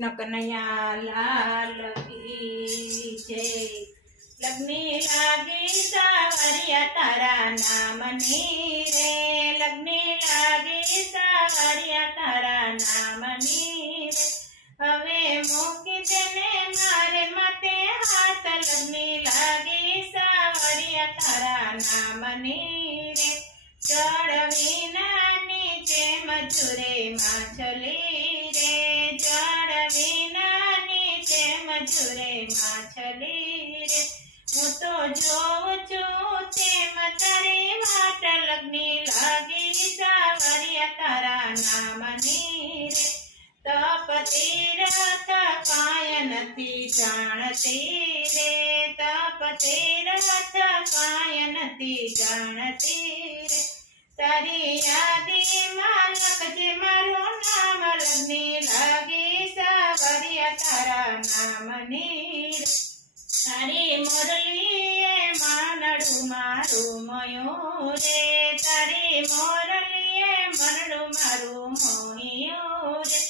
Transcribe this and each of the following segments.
કનૈયા લાલ કી જય। લગ્ની લાગી સાવરિયા તારા નામની રે, લગ્ની લાગી સાવરિયા તારા નામની રે। હવે મૂકી દેને મારે માથે હાથ, લગ્ની લાગી સાવરિયા તારા નામની રે। ચડવી ના નીચે મજૂરે માછલી રે, ચડવી ના નીચે મજૂરે માછલી રે। હું તો જોઉં છું તેમ તારી વાટ, લગ્ની લાગી સાવરિયા તારા નામની રે। તપતી રથ કાંઈ નથી જાણતી રે, તપતી રથ કાંઈ નથી જાણતી રે। તારી યાદીમાં લખજે મારું નામ, લગ્ની લાગી સાવરિયા તારા નામની રે। તારી મુરલીએ માનડું મારું મોયું રે, તારી મુરલીએ મનડું મારું મોયું રે।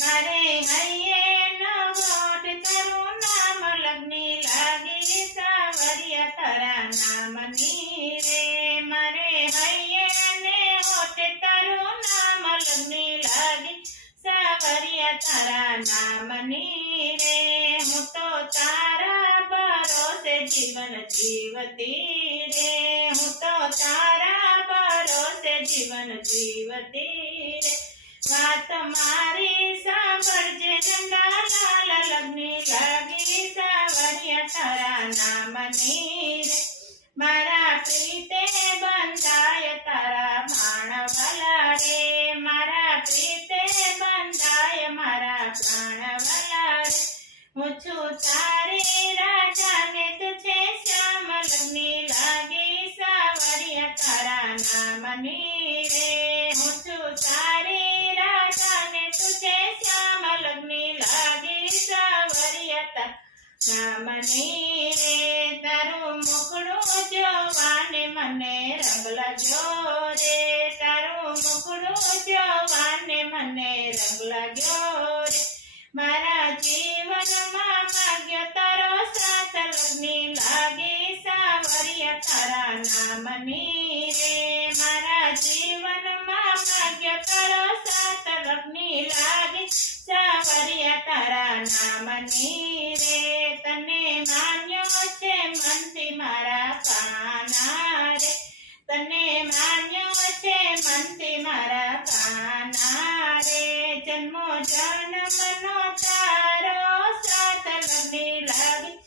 મારે હૈયે નવોટ તારું નામ, લગ્ની લાગી સાવરિયા તારા નામની રે। મારે હૈયે ને ઓટ તારું નામ, લગ્ની લાગી સાવરિયા તારા નામની રે। હું તો તારા ભરોસે જીવન જીવતી રે, હું તો તારા ભરોસે જીવન જીવતી રે। વાત મારી સાંભળજે નંદાલાલ, લગ્ની લાગી સાવરિયા તારા નામની રે। મારા પ્રીતે બંધાય તારા ભાણવલા રે, મારા પ્રીતે બંધાય મારા પ્રાણવલા રે। હું છું તારી રાજાને તું છે શ્યામ, લગ્ની લાગી સાવરિયા તારા નામની રે। હું છું તારી રાજાને તું છે શ્યામ, લગ્ની લાગી સાવરિયા તારા નામની રે। તારું મુખડું જોવાને મને રંગ લાગ્યો રે, તારું મુખડું જોવાને મને રંગ લાગ્યો રે। મારા જીવનમાં માગ્યો તારો સાથ, લગ્ની લાગી સાવરિયા તારા નામની રે। મારા જીવનમાં માગ્યો તારો સાથ, લગ્ની લાગી સાવરિયા તારા નામની રે। તને માન્યો છે મનથી મારા કાના રે, તને માન્યો છે મનથી મારા કાના રે। જન્મો જન્મનો તારો સાથ, લગ્ની લાગી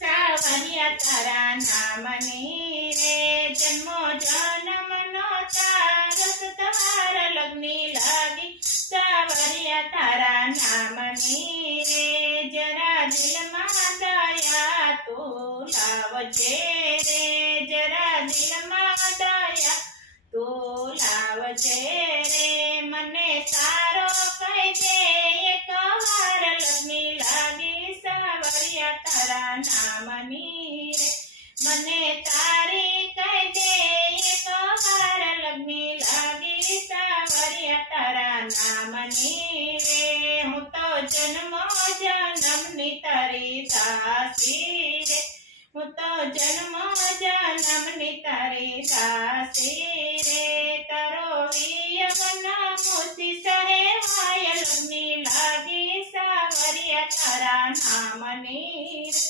સાવરિયા તારા નામની રે। જન્મો જન્મનો તારો સતવાર, લગ્ની લાગી સાવરિયા તારા નામની રે। જરા દિલમાં દયા તું લાવજે રે, જરા દિલમાં દયા તું લાવજે રે। મને તારો કહી દે એક વાર, લગ્ની લાગી સાવરિયા તારા નામની રે। મને તારી કહી દે એક વાર, લગ્ની લાગી સાવરિયા તારા નામની રે। હું તો જન્મો જન્મની તારી દાસી રે, હું તો જન્મો જન્મની તારી દાસી રે। તારો વિયોગ ના મોતી સહેવાય, લગ્ની લાગી સાવરિયા તારા નામની રે।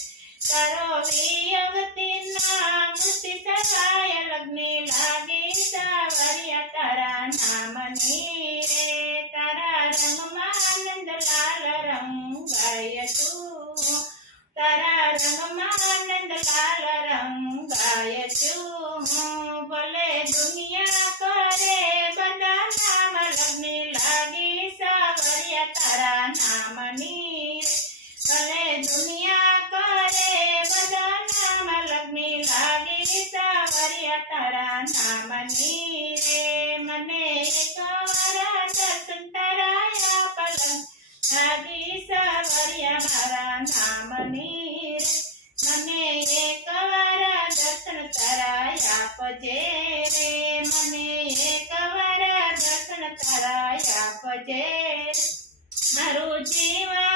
તારો વિયોગથી ના મોતી સહેવાય, લગ્ની લાગી સાવરિયા તારા નામની રે। તારા રંગમાં નંદલાલ રંગાય તું, તારા રંગમાં નંદલાલ રંગાય તું। ભલે દુનિયા કરે બદનામ, લગ્ની લાગી સાવરિયા તારા નામની રે। ભલે દુનિયા કરે બદનામ, લગ્ની લાગી સાવરિયા તારા નામની રે। મને એકવાર દર્શન તારા આપલમ, લાગી સાવરિયા મારા નામની રે। મને એકવાર દર્શન તારા આપજે રે, મને એકવાર દર્શન તારા આપજે। મારું જીવન